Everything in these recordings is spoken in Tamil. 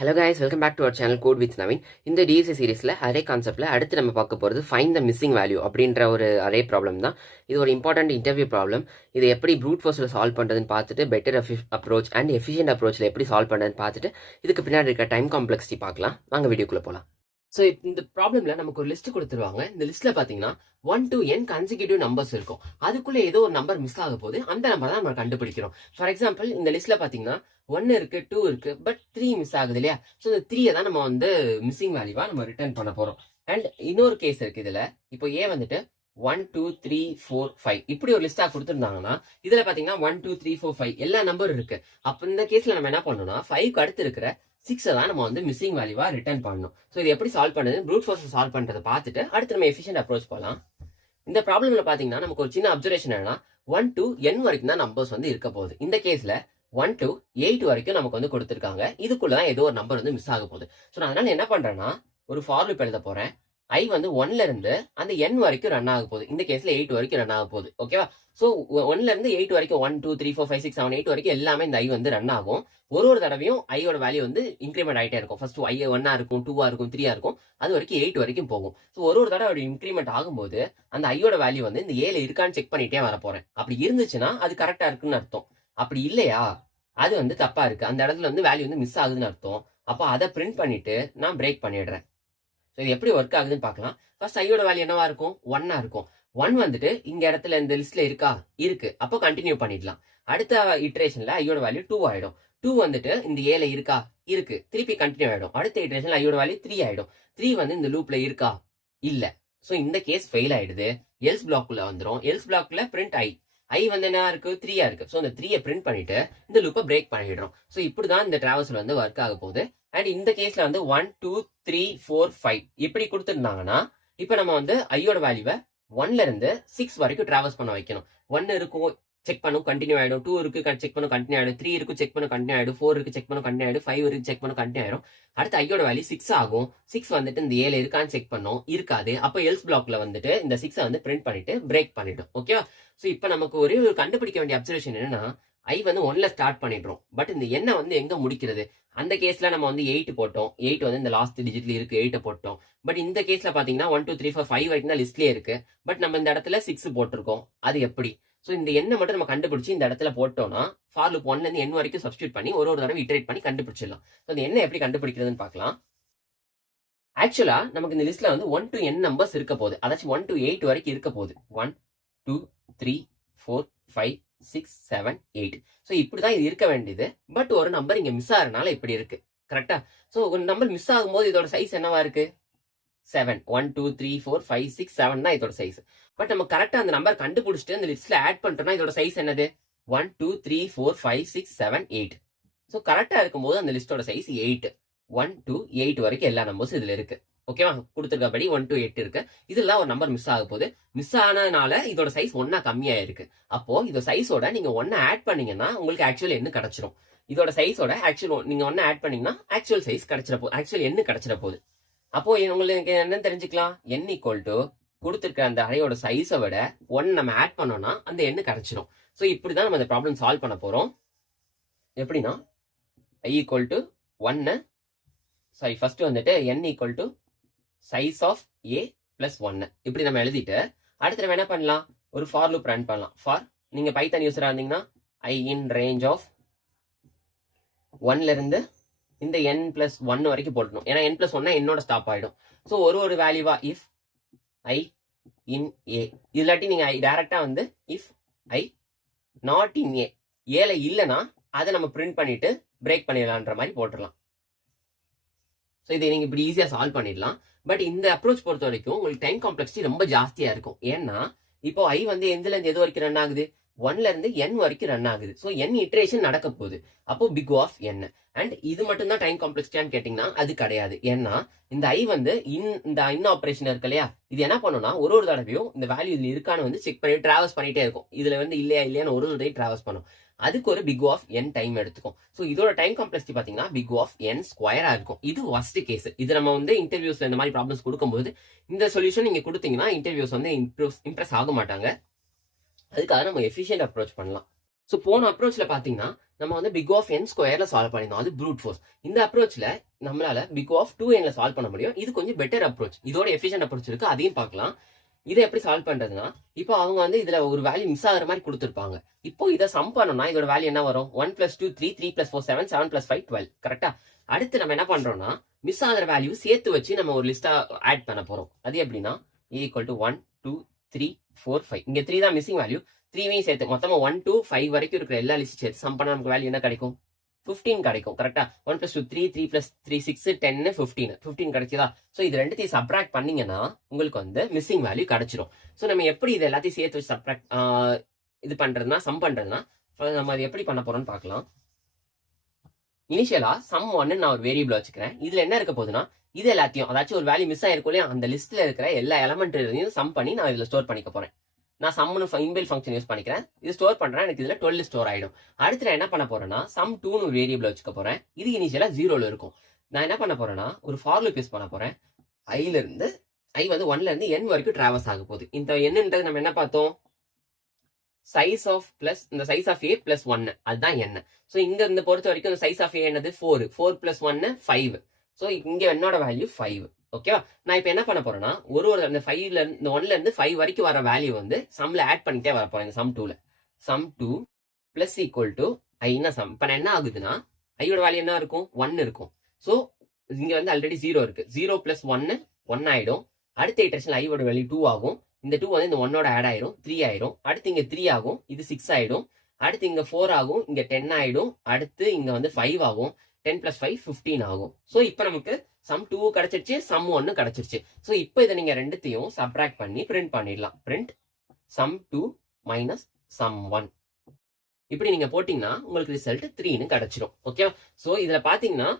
Hello guys, welcome back to our channel code with Naveen. இந்த டிஎஸ்சி சீரிஸில் அரே கான்செப்ட்டில் அடுத்து நம்ம பார்க்க போகிறது ஃபைண்ட் த மிஸ்ஸிங் வேல்யூ அப்படின்ற ஒரு அரே ப்ராப்ளம் தான். இது ஒரு இம்பார்ட்டன்ட் இன்டர்வியூ ப்ராப்ளம். இதை எப்படி ப்ரூட் ஃபோர்ஸில் சால்வ் பண்ணுறதுன்னு பார்த்துட்டு பெட்டர் அப்ரோச் அண்ட் எஃபிஷியன்ட் அப்ரோச்சில் எப்படி சால்வ் பண்ணுறதுன்னு பார்த்துட்டு இதுக்கு பின்னாடி இருக்க டைம் காம்ப்ளெக்சிட்டி பார்க்கலாம். வாங்க வீடியோக்குள்ளே போகலாம். ஸோ இந்த ப்ராப்ளமில் நமக்கு ஒரு லிஸ்ட் கொடுத்துருவாங்க. இந்த லிஸ்ட்டில் பார்த்தீங்கன்னா 1 to n கன்சிக்யூட்டிவ் நம்பர்ஸ் இருக்கும். அதுக்குள்ளே ஏதோ ஒரு நம்பர் மிஸ் ஆக போது அந்த நம்பர் தான் நம்ம கண்டுபிடிக்கிறோம். ஃபார் எக்ஸாம்பிள் இந்த லிஸ்ட்டில் பார்த்தீங்கன்னா 1 இருக்கு, 2 இருக்கு, பட் 3 மிஸ் ஆகுது இல்லையா? ஸோ இந்த 3 தான் நம்ம வந்து மிஸ்ஸிங் வேல்யூவா நம்ம ரிட்டர்ன் பண்ண போறோம். அண்ட் இன்னொரு கேஸ் இருக்கு இதுல. இப்போ ஏ வந்துட்டு 1 2 3 4 5 இப்படி ஒரு லிஸ்டா கொடுத்துருந்தாங்கன்னா இதுல பாத்தீங்கன்னா 1 2 3 4 5 எல்லா நம்பரும் இருக்கு. அப்ப இந்த கேஸ்ல நம்ம என்ன பண்ணணும்னா 5க்கு அடுத்து இருக்கிற 6 தான் நம்ம வந்து மிஸ்ஸிங் வேல்யூவா ரிட்டர்ன் பண்ணணும். ஸோ இது எப்படி சால்வ் பண்ணுது, ப்ரூட் ஃபோர்ஸ் சால்வ் பண்றதை பார்த்துட்டு அடுத்து நம்ம எஃபிஷியன்ட் அப்ரோச் போகலாம். இந்த ப்ராப்ளம்ல பாத்தீங்கன்னா நமக்கு ஒரு சின்ன அப்சர்வேஷன் என்னன்னா 1 to n வரைக்கும் தான் நம்பர்ஸ் வந்து இருக்க போகுது. இந்த கேஸ்ல 1 to 8 வரைக்கும் நமக்கு வந்து கொடுத்துருக்காங்க. இதுக்குள்ளதான் ஏதோ ஒரு நம்பர் வந்து மிஸ் ஆக போகுது. ஸோ நான் அதனால என்ன பண்றேன்னா ஒரு ஃபார் லூப் எழுத போறேன். ஐ வந்து 1ல இருந்து அந்த n வரைக்கும் ரன் ஆக போகுது. இந்த கேஸ்ல 8 வரைக்கும் ரன் ஆக போகுது. ஓகேவா? ஸோ 1ல இருந்து 8 வரைக்கும் 1 2 3 4 5 6 7 8 வரைக்கும் எல்லாமே இந்த ஐ வந்து ரன் ஆகும். ஒரு தடவையும் ஐயோட வேல்யூ வந்து இன்க்ரிமெண்ட் ஆகிட்டே இருக்கும். ஃபர்ஸ்ட் ஐ 1 இருக்கும், 2 இருக்கும், 3 இருக்கும், அது வரைக்கும் 8 வரைக்கும் போகும். ஸோ ஒரு தடவை இன்க்ரிமெண்ட் ஆகும்போது அந்த ஐயோட வேல்யூ வந்து இந்த ஏல இருக்கான்னு செக் பண்ணிட்டே வர போறேன். அப்படி இருந்துச்சுன்னா அது கரெக்டா இருக்குன்னு அர்த்தம். அப்படி இல்லையா அது வந்து தப்பா இருக்கு, அந்த இடத்துல வந்து வேல்யூ வந்து மிஸ் ஆகுதுன்னு அர்த்தம். அப்போ அதை பிரிண்ட் பண்ணிட்டு நான் பிரேக் பண்ணிடுறேன். ஸோ இது எப்படி ஒர்க் ஆகுதுன்னு பார்க்கலாம். ஃபர்ஸ்ட் ஐயோட வேல்யூ என்னவா இருக்கும்? 1 இருக்கும். 1 வந்துட்டு இங்க இடத்துல இந்த லிஸ்ட்ல இருக்கா? இருக்கு. அப்போ கண்டினியூ பண்ணிடலாம். அடுத்த இட்ரேஷன்ல ஐயோட வேல்யூ 2 ஆயிடும். 2 வந்துட்டு இந்த ஏல இருக்கா? இருக்கு. திருப்பி கண்டினியூ ஆயிடும். அடுத்த இட்ரேஷன்ல ஐயோட வேல்யூ 3 ஆயிடும். 3 வந்து இந்த லூப்ல இருக்கா? இல்ல. ஸோ இந்த கேஸ் ஃபெயில் ஆயிடுது. எல்ஸ் பிளாக்குள்ள வந்துடும். எல்ஸ் பிளாக்ல பிரிண்ட் ஐ வந்து என்ன இருக்கு? 3 இருக்கு. ஸோ இந்த 3 பிரிண்ட் பண்ணிட்டு இந்த லூப்பை பிரேக் பண்ணிடுறோம். ஸோ இப்படிதான் இந்த டிராவல்ஸ்ல வந்து ஒர்க் ஆக போகுது. அண்ட் இந்த கேஸ்ல வந்து 1 2 3 4 5 இப்படி கொடுத்துருந்தாங்கன்னா இப்ப நம்ம வந்து ஐயோட வேல்யூவை 1ல இருந்து 6 வரைக்கும் டிராவல்ஸ் பண்ண வைக்கணும். 1 இருக்கும், செக் பண்ணும், கண்டினியூ ஆயிடும். 2 இருக்கு, செக் பண்ணும், கண்டினியூ ஆயிடும். 3 இருக்கு, செக் பண்ணும், கண்டினியூ ஆயிடும். 4 இருக்கு, செக் பண்ணும், கண்டினியூ ஆயிடும். 5 இருக்கு, செக் பண்ணும், கண்டினியூ ஆயிடும். அடுத்து ஐயோட வேல்யூ 6 ஆகும். 6 வந்துட்டு இந்த ஏல இருக்கான்னு செக் பண்ணும், இருக்காது. அப்போ எல்ஸ் பிளாக்ல வந்துட்டு இந்த 6 வந்து பிரிண்ட் பண்ணிட்டு பிரேக் பண்ணிடும். ஓகேவா? ஸோ இப்போ நமக்கு ஒரே ஒரு கண்டுபிடிக்க வேண்டிய அப்சர்வேஷன் என்னன்னா ஐ வந்து 1ல ஸ்டார்ட் பண்ணிடுறோம். பட் இந்த எண்ணை வந்து எங்க முடிக்கிறது? அந்த கேஸ்ல நம்ம வந்து 8 போட்டோம். 8 வந்து இந்த லாஸ்ட் டிஜிட்ல இருக்கு, 8 போட்டோம். பட் இந்த கேஸ்ல பாத்தீங்கன்னா 1 2 3 4 5 வரைக்கும் தான் லிஸ்ட்லயே இருக்கு. பட் நம்ம இந்த இடத்துல 6 போட்டிருக்கோம். அது எப்படி? ஸோ இந்த எண்ணை மட்டும் நம்ம கண்டுபிடிச்சு இந்த இடத்துல போட்டோம்னா ஃபார் லூப் 1ல இருந்து n வரைக்கும் சப்ஸ்டியூட் பண்ணி ஒரு தடவை இட்டரேட் பண்ணி கண்டுபிடிச்சிடலாம். ஸோ இந்த எண்ணை எப்படி கண்டுபிடிக்கிறதுன்னு பார்க்கலாம். ஆக்சுவலா நமக்கு இந்த லிஸ்ட்ல வந்து 1 to n நம்பர்ஸ் இருக்க போகுது. அதாச்சும் 1 to 8 வரைக்கும் இருக்க போகுது. 1 2 3 4 5 6 7 8. ஸோ இப்படிதான் இது இருக்க வேண்டியது. பட் ஒரு நம்பர் இங்க மிஸ் ஆகிறனால இப்படி இருக்கு. கரெக்டா? ஸோ ஒரு நம்பர் மிஸ் ஆகும்போது இதோட சைஸ் என்னவா இருக்கு? 7 1 2 3 4 5 6 7 தான் இதோட சைஸ். பட் நம்ம கரெக்டா அந்த நம்பர் கண்டுபிடிச்சிட்டு அந்த லிஸ்ட்ல ஆட் பண்ணிட்டோம்னா இதோட சைஸ் என்னது? 1 2 3 4 5 6 7 8. ஸோ கரெக்டா இருக்கும்போது அந்த லிஸ்டோட சைஸ் 8. 1 to 8 வரைக்கும் எல்லா நம்பர்ஸும் இதுல இருக்கு. ஓகேவா? கொடுத்துருக்கபடி 1 to 8 இருக்கு. இதெல்லாம் ஒரு நம்பர் மிஸ் ஆக போகுது. மிஸ் ஆனதுனால இதோட சைஸ் 1 கம்மியா இருக்கு. அப்போ இதோட சைஸோட நீங்க 1 ஆட் பண்ணீங்கன்னா உங்களுக்கு ஆக்சுவல் என்ன கிடைச்சிரும். இதோட சைஸோட ஆக்சுவல் நீங்க 1 ஆட் பண்ணீங்கன்னா ஆக்சுவல் சைஸ் கிடைச்சிட போகுது, ஆக்சுவல் என்ன கிடைச்சிட போகுது. அப்போ உங்களுக்கு என்னன்னு தெரிஞ்சுக்கலாம். n ஈக்குவல் டு கொடுத்துருக்க அந்த அறையோட சைஸை விட 1 நம்ம ஆட் பண்ணோம்னா அந்த எண்ணு கிடைச்சிடும். ஸோ இப்படிதான் நம்ம இந்த ப்ராப்ளம் சால்வ் பண்ண போறோம். எப்படின்னா i equal to 1 sorry first வந்துட்டு n equal to size of a plus 1 இப்படி நம்ம எழுதிட்டு அடுத்து நம்ம என்ன பண்ணலாம்? ஒரு ஃபார் லூப் ரன் பண்ணலாம். ஃபார் நீங்க பைத்தன் யூஸரா இருந்தீங்கன்னா i in range of 1ல இருந்து இந்த n பிளஸ் 1 வரைக்கும் போட்டணும். ஏன்னா n பிளஸ் 1 என்னோட ஸ்டாப் ஆயிடும். ஸோ ஒரு வேல்யூவா இஃப் i in a இல்லாட்டி நீங்க டைரக்டா வந்து if i not in a ஏல இல்லைன்னா அதை நம்ம பிரிண்ட் பண்ணிட்டு பிரேக் பண்ணிடலான்ற மாதிரி போட்டுடலாம். ஸோ இதை நீங்க இப்படி ஈஸியா சால்வ் பண்ணிடலாம். பட் இந்த அப்ரோச் பொறுத்த வரைக்கும் உங்களுக்கு டைம் காம்ப்ளெக்சிட்டி ரொம்ப ஜாஸ்தியா இருக்கும். ஏன்னா இப்போ ஐ வந்து எதுல இருந்து எது வரைக்கும் ரன் ஆகுது? 1ல இருந்து n வரைக்கும் ரன் ஆகுது. ஸோ n இட்ரேஷன் நடக்க போகுது. அப்போ பிக் ஆஃப் n. அண்ட் இது மட்டும் தான் டைம் காம்ப்ளெக்சிட்டியான்னு கேட்டீங்கன்னா அது கிடையாது. ஏன்னா இந்த ஐ வந்து இந்த இன் ஆப்ரேஷன் இருக்கு இல்லையா, இது என்ன பண்ணும்னா ஒரு தடவையும் இந்த வேல்யூ இதுல இருக்கான்னு வந்து செக் பண்ணி டிராவல்ஸ் பண்ணிட்டே இருக்கும். இதுல வந்து இல்லையா இல்லையான்னு ஒரு தடவை டிராவல்ஸ் பண்ணும். அதுக்கு ஒரு பிக் ஆஃப் n டைம் எடுத்துக்கும். ஸோ இதோட டைம் காம்ப்ளெக்சிட்டி பாத்தீங்கன்னா பிக் ஆஃப் n ஸ்கொயரா இருக்கும். இது வர்ஸ்ட் கேஸ். இது நம்ம வந்து இன்டர்வியூஸ்ல இந்த மாதிரி ப்ராப்ளம்ஸ் கொடுக்கும்போது இந்த சொல்யூஷன் நீங்க கொடுத்தீங்கன்னா இன்டர்வியூஸ் வந்து இம்ப்ரெஸ் ஆக மாட்டாங்க. அதுக்காக நம்ம எஃபிஷியன்ட் அப்ரோச் பண்ணலாம். ஸோ போன அப்ரோச்ல பாத்தீங்கன்னா நம்ம வந்து பிக் ஆஃப் என் ஸ்கொயர்ல சால்வ் பண்ணிருந்தோம், அது ப்ரூட் ஃபோர்ஸ். இந்த அப்ரோச்ல நம்மளால பிக் ஆஃப் 2nல சால்வ் பண்ண முடியும். இது கொஞ்சம் பெட்டர் அப்ரோச், இதோட எஃபிஷியன்ட் அப்ரோச் இருக்கு, அதையும் பார்க்கலாம். இதை எப்படி சால்வ் பண்றதுன்னா, இப்போ அவங்க வந்து இதுல ஒரு வேல்யூ மிஸ் ஆகிற மாதிரி கொடுத்துருப்பாங்க. இப்போ இதை சம் பண்ணோம்னா இதோட வேல்யூ என்ன வரும்? 1 + 2 3, 3 + 4 7, 7 + 5 12. கரெக்டா? அடுத்து நம்ம என்ன பண்றோம்னா மிஸ் ஆகிற வேல்யூ சேர்த்து வச்சு நம்ம ஒரு லிஸ்டா ஆட் பண்ண போறோம். அது எப்படின்னா A = 1 2 3 4 5. இங்க 3 தான் மிஸ்ஸிங் வேல்யூ. 3வையும் சேர்த்து மொத்தமா 1 to 5 வரைக்கும் இருக்கிற எல்லா லிஸ்ட் சேர்த்து சம் பண்ணா நமக்கு வேல்யூ என்ன கிடைக்கும்? 15 கிடைக்கும். கரெக்டா? 1 + 2 3, 3 + 3 6 10 15 கிடைச்சதா? ஸோ இது ரெண்டுத்தையும் சப்ராக்ட் பண்ணீங்கன்னா உங்களுக்கு வந்து மிஸ்ஸிங் வேல்யூ கிடைச்சிரும். ஸோ நம்ம எப்படி இது எல்லாத்தையும் சேர்த்து வச்சு சப்ராக்ட் இது பண்றதுன்னா சம் பண்றதுன்னா நம்ம அது எப்படி பண்ண போறோம்னு பார்க்கலாம். இனிஷியலா சம் 1 நான் ஒரு வேரியபிள் வச்சுக்கிறேன். இதுல என்ன இருக்க போகுதுன்னா இது எல்லாத்தையும், அதாச்சும் ஒரு வேல்யூ மிஸ் ஆயிருக்கும் இல்லையா, அந்த லிஸ்ட்ல இருக்கிற எல்லா எலமெண்ட்டையும் சம் பண்ணி நான் இதுல ஸ்டோர் பண்ணிக்க போறேன். நான் சம்னு இன்பில்ட் ஃபங்க்ஷன் யூஸ் பண்ணிக்கிறேன். இது ஸ்டோர் பண்றேன், எனக்கு இதுல 12 ஸ்டோர் ஆயிடும். அடுத்து நான் என்ன பண்ண போறேன்னா சம் 2னு ஒரு வேரியபிள் வச்சுக்க போறேன். இது இனிஷியலா 0ல இருக்கும். நான் என்ன பண்ண போறேன்னா ஒரு ஃபார் லூப் யூஸ் பண்ண போறேன். i வந்து 1ல இருந்து n வரைக்கும் டிராவல்ஸ் ஆக போகுது. இந்த என்னன்றது நம்ம என்ன பார்த்தோம்? சைஸ் ஆஃப் பிளஸ் இந்த சைஸ் ஆஃப் a + 1, அதுதான் n. ஸோ இங்க இருந்து பொறுத்த வரைக்கும் இந்த சைஸ் ஆஃப் a என்னது 4 + 1 5. ஸோ இங்க என்னோட வேல்யூ 5. ஓகேவா? நான் இப்போ என்ன பண்ண போறேன்னா ஒரு இந்த 5ல இந்த 1ல இருந்து 5 வரைக்கும் வர வேல்யூ வந்து சம்ல ஆட் பண்ணிட்டே வர போறேன். இந்த சம் 2ல சம் 2 + = i னா சம். இப்போ என்ன ஆகுதுன்னா ஐயோட வேல்யூ என்ன இருக்கும்? 1 இருக்கும். ஸோ இங்க வந்து ஆல்ரெடி 0 இருக்கு. 0 + 1 1 ஆயிடும். அடுத்த இட்டரேஷன்ல ஐயோட வேல்யூ 2 ஆகும். இந்த 2 வந்து இந்த 1ஓட ஆட் ஆயிரும், 3 ஆயிரும். அடுத்து இங்க 3 ஆகும், இது 6 ஆயிடும். அடுத்து இங்க 4 ஆகும், இங்க 10 ஆயிடும். அடுத்து இங்க வந்து 5 ஆகும். 10 + 5 15 ஆகும். ஸோ இப்போ நமக்கு சம் 2 கிடைச்சிருச்சு, சம் 1 கிடைச்சிருச்சு. ஸோ இப்போ இதை நீங்க ரெண்டுத்தையும் சப்ராக்ட் பண்ணி பிரிண்ட் பண்ணிடலாம். Print sum 2 - sum 1. இப்படி நீங்க போட்டீங்கன்னா உங்களுக்கு ரிசல்ட் 3ன்னு கிடைச்சிடும். ஓகேவா? ஸோ இதுல பாத்தீங்கன்னா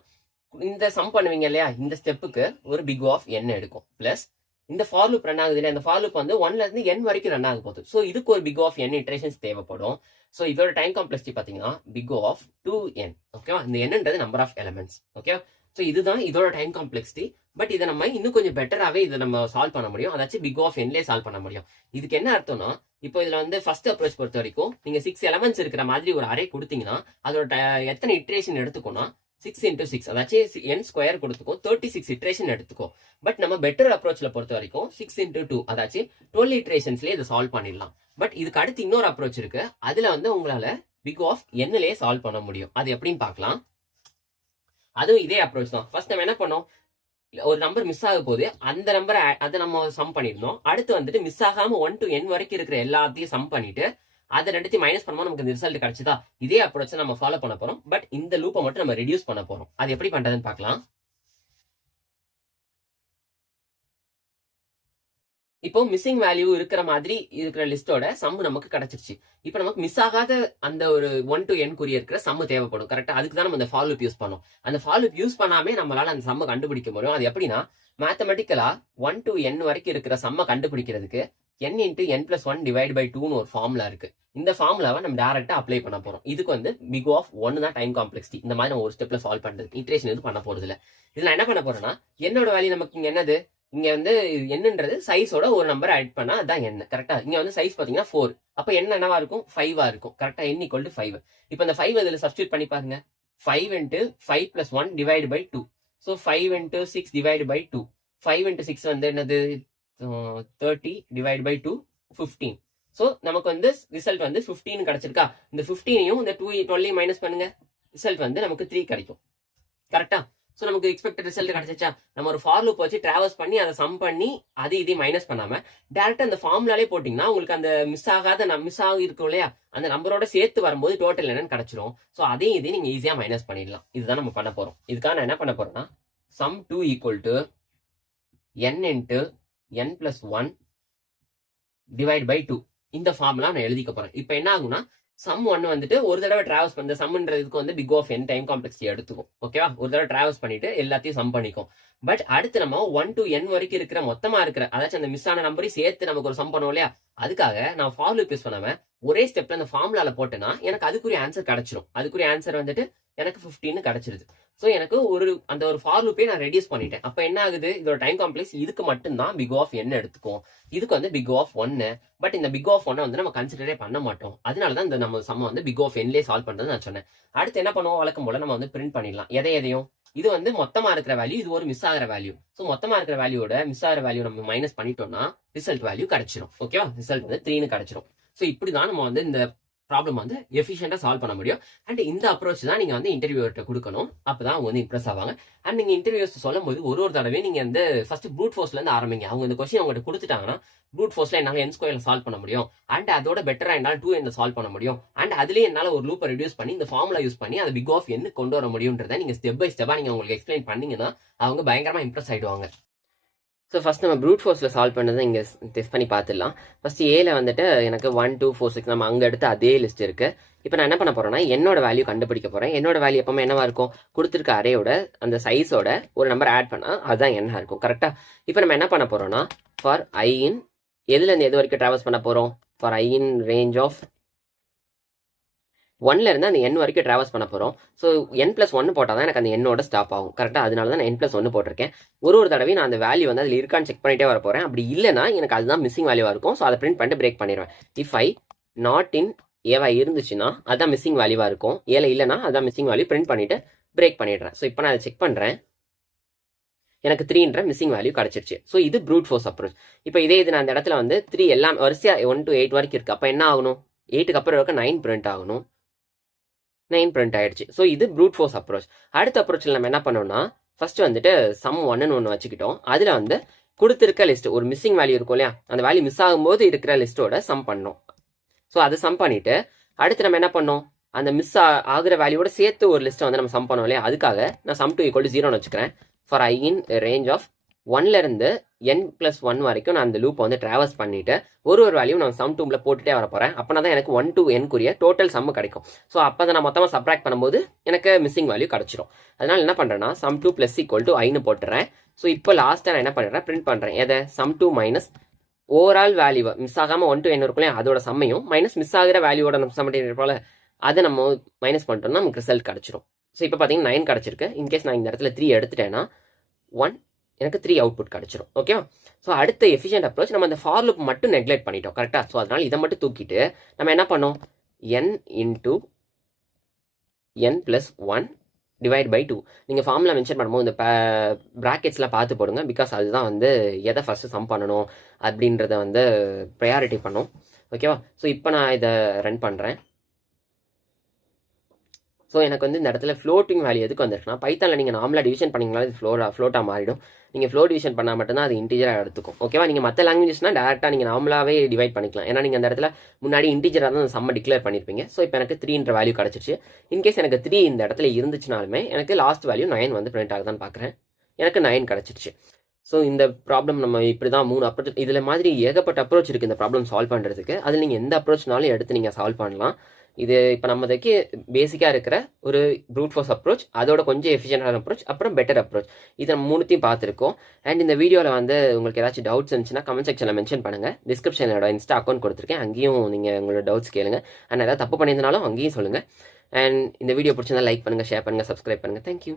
இந்த சம் பண்ணுவீங்க இல்லையா, இந்த ஸ்டெப்புக்கு ஒரு பிக் ஆஃப் n எடுக்கும். பிளஸ் இந்த ஃபார் லூப் ரன் ஆகுது இல்லையா, இந்த ஃபார் லூப் வந்து 1ல இருந்து n வரைக்கும் ரன் ஆக போகுது. ஸோ இதுக்கு ஒரு பிக் ஆஃப் n இட்டரேஷன்ஸ் தேவைப்படும். ஸோ இதோட டைம் காம்ப்ளெக்சிட்டி பாத்தீங்கன்னா பிக் ஆஃப் 2n. ஓகேவா? இந்த nன்றது நம்பர் ஆஃப் எலிமெண்ட்ஸ். ஓகேவா? ஸோ இதுதான் இதோட டைம் காம்ப்ளெக்சிட்டி. பட் இதை நம்ம இன்னும் கொஞ்சம் பெட்டராகவே இதை நம்ம சால்வ் பண்ண முடியும். அதாச்சும் பிக் ஆஃப் nலே சால்வ் பண்ண முடியும். இதுக்கு என்ன அர்த்தம்னா இப்போ இதுல வந்து ஃபர்ஸ்ட் அப்ரோச் பொறுத்த வரைக்கும் நீங்க 6 எலமெண்ட்ஸ் இருக்கிற மாதிரி ஒரு அரே கொடுத்தீங்கன்னா அதோட எத்தனை இட்டரேஷன் எடுத்துக்கோனா 6 × 6, அதாச்சும் n ஸ்கொயர் கொடுத்துக்கும் 36 இட்டரேஷன் எடுத்துக்கும். பட் நம்ம பெட்டர் அப்ரோச்ல பொறுத்த வரைக்கும் 6 × 2, அதாச்சும் 12 இட்டரேஷன்ஸ்லயே இதை சால்வ் பண்ணிடலாம். பட் இதுக்கு அடுத்து இன்னொரு அப்ரோச் இருக்கு. அதுல வந்து உங்களால பிக் ஆஃப் nலயே சால்வ் பண்ண முடியும். அது எப்படின்னு பார்க்கலாம். அதுவும் இதே அப்ரோச் தான். ஃபர்ஸ்ட் நம்ம என்ன பண்ணோம், ஒரு நம்பர் மிஸ் ஆக போது அந்த நம்பரை அதை நம்ம சம் பண்ணிருந்தோம். அடுத்து வந்துட்டு மிஸ் ஆகாம 1 to n வரைக்கும் இருக்கிற எல்லாத்தையும் சம் பண்ணிட்டு அதை ரெண்டுத்தையும் மைனஸ் பண்ணும்போது நமக்கு ரிசல்ட் கிடைச்சதா. இதே அப்ரோச் நம்ம ஃபாலோ பண்ண போறோம். பட் இந்த லூப்பை மட்டும் நம்ம ரெடியூஸ் பண்ண போறோம். அது எப்படி பண்றதுன்னு பார்க்கலாம். இப்போ மிஸ்ஸிங் வேல்யூ இருக்கிற மாதிரி இருக்கிற லிஸ்டோட சம் நமக்கு கிடைச்சிருச்சு. இப்போ நமக்கு மிஸ் ஆகாத அந்த ஒரு 1 to n குறிய இருக்கிற சம் தேவைப்படும். கரெக்டா? அதுக்கு தான் நம்ம இந்த ஃபார் லூப் யூஸ் பண்ணோம். அந்த ஃபார் லூப் யூஸ் பண்ணாமே நம்மளால அந்த சம்ம கண்டுபிடிக்க முடியும். அது எப்படின்னா மேத்தமெட்டிக்கலா 1 to n வரைக்கும் இருக்கிற சம்ம கண்டுபிடிக்கிறதுக்கு n × n + 1 / 2ன்னு ஒரு ஃபார்முலா இருக்கு. இந்த ஃபார்முலாவை நம்ம டைரக்டா அப்ளை பண்ண போறோம். இதுக்கு வந்து பிக் ஆஃப் 1 தான் டைம் காம்ப்ளெக்சிட்டி. இந்த மாதிரி நம்ம ஒரு ஸ்டெப்ல சால்வ் பண்றது, இட்டரேஷன் எதுவும் பண்ண போறது இல்ல. இதுல என்ன பண்ண போறோம்னா என்னோட வேல்யூ நமக்கு இங்க என்னது, இங்க வந்து என்னன்றது சைஸோட ஒரு நம்பர் ஆட் பண்ணா அதான் n. கரெக்டா? இங்க வந்து சைஸ் பாத்தீங்கன்னா 4. அப்ப n என்னவா இருக்கும்? 5 இருக்கும். கரெக்டா? n = 5. இப்போ இந்த 5 இதுல சப்ஸ்டிட்யூட் பண்ணி பாருங்க. 5 × 5 + 1 / 2. ஸோ 5 × 6 / 2. 5 × 6 வந்து என்னது 30 / 2 15. ஸோ நமக்கு வந்து ரிசல்ட் வந்து 15 கிடைச்சிருக்கா. இந்த 15ஐயும் இந்த 12ஐயும் மைனஸ் பண்ணுங்க. ரிசல்ட் வந்து நமக்கு 3 கிடைக்கும். கரெக்டா? ஸோ நமக்கு எக்ஸ்பெக்டட் ரிசல்ட் கிடைச்சிச்சா. நம்ம ஒரு ஃபார் லூப் வச்சு டிராவல்ஸ் பண்ணி அதை சம் பண்ணி அது இதையும் மைனஸ் பண்ணாம டேரக்டா அந்த ஃபார்முலாலே போட்டீங்கன்னா உங்களுக்கு அந்த மிஸ் ஆகி இருக்கும் இல்லையா, அந்த நம்பரோட சேர்த்து வரும்போது டோட்டல் என்னன்னு கிடைச்சிரும். ஸோ அதையும் இதையும் நீங்க ஈஸியா மைனஸ் பண்ணிடலாம். இதுதான் நம்ம பண்ண போறோம். இதுக்காக நான் என்ன பண்ண போறேன்னா சம் 2 = n × n + 1 / 2 இந்த ஃபார்முலா நான் எழுதிக்க போறேன். இப்போ என்ன ஆகும்னா சம் 1 வந்துட்டு ஒரு தடவை டிராவல்ஸ் பண்ண சம்ன்றதுக்கு வந்து big of n time complexity எடுத்துக்கும். ஓகேவா? ஒரு தடவை டிராவல்ஸ் பண்ணிட்டு எல்லாத்தையும் சம் பண்ணிக்கும். பட் அடுத்து நம்ம 1 to n வரைக்கும் இருக்கிற மொத்தமா இருக்கிற அதாச்சும் அந்த மிஸ் ஆன நம்பரையும் சேர்த்து நமக்கு ஒரு சம் பண்ணுவோம் இல்லையா, அதுக்காக நான் ஃபார் லூப் யூஸ் பண்ணாம ஒரே ஸ்டெப்ல அந்த ஃபார்முலால போட்டேன்னா எனக்கு அதுக்குரிய ஆன்சர் கிடைச்சிரும். அதுக்குரிய ஆன்சர் வந்துட்டு எனக்கு 15 கிடைச்சிருது. ஸோ எனக்கு அந்த ஒரு ஃபார் லூப்பே நான் ரெடியூஸ் பண்ணிட்டேன். அப்போ என்ன ஆகுது, இதோட டைம் காம்ப்ளெக்ஸ் இதுக்கு மட்டும்தான் பிக் ஆஃப் n எடுத்துக்கும், இதுக்கு வந்து பிக் ஆஃப் 1. பட் இந்த பிக் ஆஃப் 1 வந்து நம்ம கன்சிடரே பண்ண மாட்டோம். அதனால தான் இந்த நம்ம சம்ம வந்து பிக் ஆஃப் nலேயே சால்வ் பண்ணுறது நான் சொன்னேன். அடுத்து என்ன பண்ணுவோம், வழக்கம் போல நம்ம வந்து பிரிண்ட் பண்ணிடலாம் எதையும். இது வந்து மொத்தமா இருக்கிற வேல்யூ, இது ஒரு மிஸ் ஆகிற வேல்யூ. ஸோ மொத்தமா இருக்கிற வேல்யூட மிஸ் ஆகிற வேல்யூ நம்ம மைனஸ் பண்ணிட்டோம்னா ரிசல்ட் வேல்யூ கிடைச்சிரும். ஓகேவா, ரிசல்ட் வந்து 3ன்னு கிடைச்சிரும். ஸோ இப்படிதான் நம்ம வந்து இந்த ப்ராப்ளம் வந்து எஃபிஷியண்டா சால்வ் பண்ண முடியும். அண்ட் இந்த அப்ரோச் தான் நீங்க வந்து இன்டர்வியூவர்கிட்ட கொடுக்கணும். அப்பதான் அவங்க வந்து இம்ப்ரெஸ் ஆவாங்க. அண்ட் நீங்க இன்டர்வியூஸ் சொல்லும் போது ஒரு தடவை நீங்க வந்து ஃபர்ஸ்ட் ப்ரூட் ஃபோர்ஸ்ல இருந்து ஆரம்பிங்க. அவங்க இந்த கொஸ்டின் அவங்ககிட்ட கொடுத்துட்டாங்கன்னா ப்ரூட் ஃபோர்ஸ்ல என்னால n ஸ்கொயர்ல சால்வ் பண்ண முடியும், அண்ட் அதோட பெட்டரா என்னால 2n சால்வ் பண்ண முடியும், அண்ட் அதுலயே என்னால ஒரு லூப்பை ரெடியூஸ் பண்ணி இந்த ஃபார்முலா யூஸ் பண்ணி அதை பிக் ஆஃப் n கொண்டு வர முடியும்ன்றதை நீங்க ஸ்டெப் பை ஸ்டெப்பா நீங்க உங்களுக்கு எக்ஸ்பிளைன் பண்ணீங்கன்னா அவங்க பயங்கரமா இம்ப்ரெஸ் ஆயிடுவாங்க. ஸோ ஃபஸ்ட் நம்ம ப்ரூட் ஃபோர்ஸில் சால்வ் பண்ணதை இங்கே டெஸ்ட் பண்ணி பார்த்துடலாம். ஃபஸ்ட்டு ஏல வந்துட்டு எனக்கு 1 2 4 6 நம்ம அங்கே எடுத்து அதே லிஸ்ட் இருக்குது. இப்போ நான் என்ன பண்ண போகிறேன்னா என்னோட வேல்யூ கண்டுபிடிக்க போகிறேன். என்னோட வேல்யூ எப்பவுமே என்னவா இருக்கும், கொடுத்துருக்க அரேயோட அந்த சைஸோட ஒரு நம்பர் ஆட் பண்ணால் அதுதான் என்ன இருக்கும். கரெக்டாக இப்போ நம்ம என்ன பண்ண போகிறோம்னா ஃபார் ஐ இன் எதுலேருந்து எது வரைக்கும் ட்ராவல்ஸ் பண்ண போகிறோம், for i in range of 1ல இருந்து அந்த n வரைக்கும் ட்ராவல்ஸ் பண்ண போகிறோம். ஸோ n+1 போட்டால் தான் எனக்கு அந்த என்னோட ஸ்டாப் ஆகும். கரெக்டாக, அதனால தான் நான் n+1 போட்டிருக்கேன். ஒரு தடவை நான் அந்த வேல்யூ வந்து அதில் இருக்கான்னு செக் பண்ணிட்டே வர போகிறேன். அப்படி இல்லைனா எனக்கு அதுதான் மிஸ்ஸிங் வேல்யூவாக இருக்கும். ஸோ அதை பிரிண்ட் பண்ணிட்டு பிரேக் பண்ணிடுவேன். இஃப் ஐ நாட் இன் ஏவா இருந்துச்சுன்னா அதுதான் மிஸ்ஸிங் வேல்யூவாக இருக்கும். ஏல இல்லைனா அதுதான் மிஸ்ஸிங் வேல்யூ, பிரிண்ட் பண்ணிட்டு பிரேக் பண்ணிடுறேன். ஸோ இப்போ நான் அதை செக் பண்ணுறேன், எனக்கு 3ன்ற மிஸ்ஸிங் வேல்யூ கிடச்சிருச்சு. ஸோ இது ப்ரூட் ஃபோர்ஸ் அப்ரோச். இப்போ இதே இது நான் அந்த இடத்துல வந்து 3 எல்லாம் வரிசையாக 1 to 8 வரைக்கும் இருக்குது. அப்போ என்ன ஆகணும், 8க்கு அப்புறம் இருக்க 9 பிரிண்ட் ஆகணும். 9 பிரிண்ட் ஆயிடுச்சு. ஸோ இது ப்ரூட் ஃபோர்ஸ் அப்ரோச். அடுத்த அப்ரோச்சில் நம்ம என்ன பண்ணோம்னா ஃபர்ஸ்ட் வந்துட்டு சம் 1ன்னு ஒன்று வச்சுக்கிட்டோம். அதில் வந்து கொடுத்துருக்க லிஸ்ட் ஒரு மிஸ்ஸிங் வேல்யூ இருக்கும் இல்லையா, அந்த வேல்யூ மிஸ் ஆகும்போது இருக்கிற லிஸ்ட்டோட சம் பண்ணோம். ஸோ அதை சம் பண்ணிட்டு அடுத்து நம்ம என்ன பண்ணோம், அந்த மிஸ் ஆகிற வேல்யூவோட சேர்த்து ஒரு லிஸ்ட்டை வந்து நம்ம சம் பண்ணோம் இல்லையா, அதுக்காக நான் sum 2 = 0ன்னு வச்சுக்கிறேன். For i in range of 1ல இருந்து n+1 வரைக்கும் நான் அந்த லூப்பை வந்து ட்ராவல்ஸ் பண்ணிட்டு ஒரு வேல்யூ நான் சம் 2ல போட்டுட்டே வர போகிறேன். அப்போனா தான் எனக்கு 1 to n குறிய டோட்டல் சம் கிடைக்கும். ஸோ அப்போ தான் நான் மொத்தமாக சப்ராக்ட் பண்ணும்போது எனக்கு மிஸ்ஸிங் வேல்யூ கிடச்சிரும். அதனால என்ன பண்ணுறேன்னா sum 2 + iன்னு போட்டுறேன். ஸோ இப்போ லாஸ்ட்டாக நான் என்ன பண்ணுறேன், பிரிண்ட் பண்ணுறேன். எதை, sum 2 minus overall value miss ஆகாமல் 1 to n இருக்குல்லையா அதோட சம்மையும் மைனஸ் மிஸ் ஆகிற வேல்யூவோட நம்ம சம் பண்ணிருப்போல அதை நம்ம மைனஸ் பண்ணிட்டோம்னா நமக்கு ரிசல்ட் கிடச்சிரும். ஸோ இப்போ பார்த்தீங்கன்னா 9 கிடச்சிருக்கு. இன்கேஸ் நான் இந்த இடத்துல 3 எடுத்துட்டேன்னா 1 எனக்கு 3 அவுட்புட் கிடச்சிரும். ஓகேவா. ஸோ அடுத்த எஃபிஷியன்ட் அப்ரோச் நம்ம அந்த ஃபார் லூப் மட்டும் நெக்லெக்ட் பண்ணிட்டோம். கரெக்டாக. ஸோ அதனால இதை மட்டும் தூக்கிட்டு நம்ம என்ன பண்ணோம், n × n+1 டிவைட் பை 2. நீங்கள் ஃபார்முலா மென்ஷன் பண்ணும்போது இந்த ப்ராக்கெட்ஸ்லாம் பார்த்து போடுங்க. பிகாஸ் அதுதான் வந்து எதை ஃபஸ்ட்டு சம் பண்ணணும் அப்படின்றத வந்து ப்ரையாரிட்டி பண்ணும். ஓகேவா. ஸோ இப்போ நான் இதை ரன் பண்ணுறேன். ஸோ எனக்கு வந்து இந்த இடத்துல ஃப்ளோட்டிங் வேல்யூ எதுக்கு வந்துருக்குன்னா, பைத்தானில் நீங்கள் நார்மலாக டிவிஷன் பண்ணிங்கனால இது ஃப்ளோட்டாக மாறிடும். நீங்கள் ஃப்ளோ டிவிஷன் பண்ணால் மட்டும்தான் அது இன்டீஜராக எடுத்துக்கும். ஓகேவா. நீங்கள் மற்ற லாங்குவேஜஸ்னால் டேரெக்டாக நீங்கள் நார்மலாகவே டிவைட் பண்ணிக்கலாம். ஏன்னா நீங்கள் அந்த இடத்துல முன்னாடி இன்டீஜராக தான் சம்ம டிக்ளேர் பண்ணியிருப்பீங்க. ஸோ இப்போ எனக்கு 3ன்ற வேல்யூ கிடச்சிருச்சு. இன்கேஸ் எனக்கு 3 இந்த இடத்துல இருந்துச்சுனாலுமே எனக்கு லாஸ்ட் வேல்யூ 9 வந்து பிரிண்ட் ஆகுதான்னு பார்க்குறேன். எனக்கு 9 கிடச்சிருச்சு. ஸோ இந்த ப்ராப்ளம் நம்ம இப்படி தான் 3 அப்ரோச், இதில் மாதிரி ஏகப்பட்ட அப்ரோச் இருக்குது இந்த ப்ராப்ளம் சால்வ் பண்ணுறதுக்கு. அதில் நீங்கள் எந்த அப்ரோச்னாலும் எடுத்து நீங்கள் சால்வ் பண்ணலாம். இது இப்போ நம்மதுக்கு பேசிக்காக இருக்கிற ஒரு ப்ரூட் ஃபோர்ஸ் அப்ரோச், அதோட கொஞ்சம் எஃபிஷியன்டான அப்ரோச், அப்புறம் பெட்டர் அப்ரோச். இதை நம்ம 3த்தையும் பார்த்துருக்கோம். அண்ட் இந்த வீடியோவில் வந்து உங்களுக்கு ஏதாச்சும் டவுட்ஸ் இருந்துச்சுன்னா கமெண்ட் செக்ஷனில் மென்ஷன் பண்ணுங்கள். டிஸ்கிரிப்ஷனோட இன்ஸ்டா அக்கௌண்ட் கொடுத்துருக்கேன், அங்கேயும் நீங்கள் உங்களோட டவுட்ஸ் கேளுங்க. அண்ட் ஏதாவது தப்பு பண்ணியிருந்தாலும் அங்கேயும் சொல்லுங்கள். அண்ட் இந்த வீடியோ பிடிச்சிருந்தா லைக் பண்ணுங்கள், ஷேர் பண்ணுங்கள், சப்ஸ்கிரைப் பண்ணுங்கள். தேங்க்யூ.